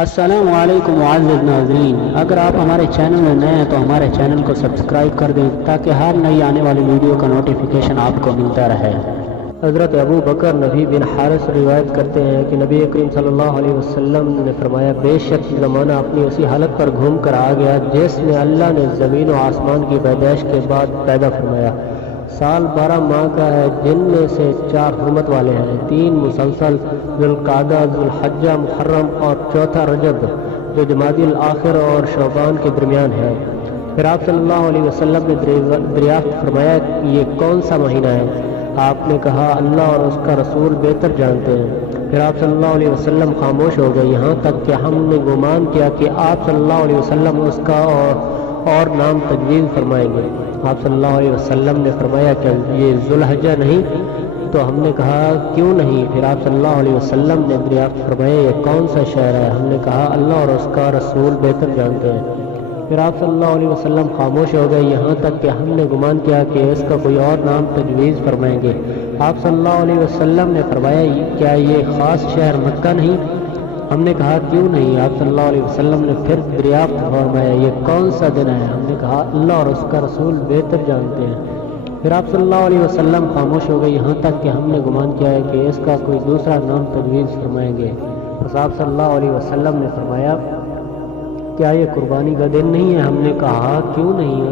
السلام علیکم معزز ناظرین، اگر آپ ہمارے چینل میں نئے ہیں تو ہمارے چینل کو سبسکرائب کر دیں تاکہ ہر نئی آنے والی ویڈیو کا نوٹیفیکیشن آپ کو ملتا رہے۔ حضرت ابو بکر نبی بن حارث روایت کرتے ہیں کہ نبی کریم صلی اللہ علیہ وسلم نے فرمایا، بے شک زمانہ اپنی اسی حالت پر گھوم کر آ گیا جس میں اللہ نے زمین و آسمان کی پیدائش کے بعد پیدا فرمایا۔ سال 12 ماہ کا ہے، جن میں سے 4 حرمت والے ہیں، 3 مسلسل، ذوالقعدہ، ذوالحجہ، محرم اور چوتھا رجب جو جمادی الاخر اور شعبان کے درمیان ہے۔ پھر آپ صلی اللہ علیہ وسلم نے دریافت فرمایا، یہ کون سا مہینہ ہے؟ آپ نے کہا، اللہ اور اس کا رسول بہتر جانتے ہیں۔ پھر آپ صلی اللہ علیہ وسلم خاموش ہو گئے، یہاں تک کہ ہم نے گمان کیا کہ آپ صلی اللہ علیہ وسلم اس کا اور نام تجویز فرمائیں گے۔ آپ صلی اللہ علیہ وسلم نے فرمایا، کہ یہ ذوالحجہ نہیں؟ تو ہم نے کہا، کیوں نہیں؟ پھر آپ صلی اللہ علیہ وسلم نے دریافت فرمایا، یہ کون سا شہر ہے؟ ہم نے کہا، اللہ اور اس کا رسول بہتر جانتے ہیں۔ پھر آپ صلی اللہ علیہ وسلم خاموش ہو گئے، یہاں تک کہ ہم نے گمان کیا کہ اس کا کوئی اور نام تجویز فرمائیں گے۔ آپ صلی اللہ علیہ وسلم نے فرمایا، کیا یہ خاص شہر مکہ نہیں؟ ہم نے کہا، کیوں نہیں؟ آپ صلی اللہ علیہ وسلم نے پھر دریافت فرمایا، یہ کون سا دن ہے؟ ہم نے کہا، اللہ اور اس کا رسول بہتر جانتے ہیں۔ پھر آپ صلی اللہ علیہ وسلم خاموش ہو گئے، یہاں تک کہ ہم نے گمان کیا ہے کہ اس کا کوئی دوسرا نام تجویز فرمائیں گے۔ بس آپ صلی اللہ علیہ وسلم نے فرمایا، کیا یہ قربانی کا دن نہیں ہے؟ ہم نے کہا، کیوں نہیں؟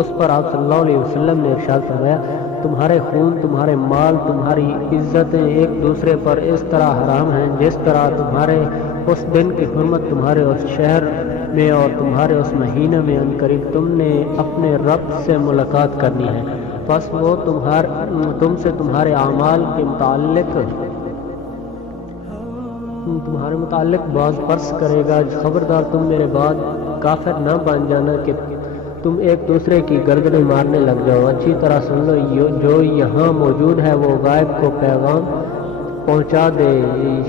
اس پر آپ صلی اللہ علیہ وسلم نے ارشاد فرمایا، تمہارے خون، تمہارے مال، تمہاری عزتیں ایک دوسرے پر اس طرح حرام ہیں جس طرح تمہارے اس دن کی حرمت تمہارے اس شہر میں اور تمہارے اس مہینے میں عنقریب تم نے اپنے رب سے ملاقات کرنی ہے، بس وہ تم سے تمہارے اعمال کے تمہارے متعلق بعض عرض کرے گا۔ خبردار تم میرے بعد کافر نہ بن جانا کہ تم ایک دوسرے کی گردنیں مارنے لگ جاؤ۔ اچھی طرح سن لو، جو یہاں موجود ہے وہ غائب کو پیغام پہنچا دے،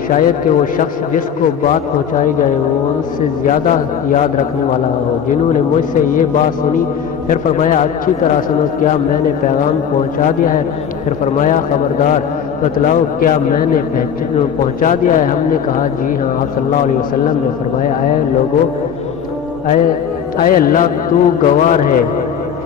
شاید کہ وہ شخص جس کو بات پہنچائی جائے وہ ان سے زیادہ یاد رکھنے والا ہو۔ جنہوں نے مجھ سے یہ بات سنی، پھر فرمایا، اچھی طرح سنو، کیا میں نے پیغام پہنچا دیا ہے؟ پھر فرمایا، خبردار بتلاؤ، کیا میں نے پہنچا دیا ہے؟ ہم نے کہا، جی ہاں۔ آپ صلی اللہ علیہ وسلم نے فرمایا، اے لوگو، اے اللہ، تو گوار ہے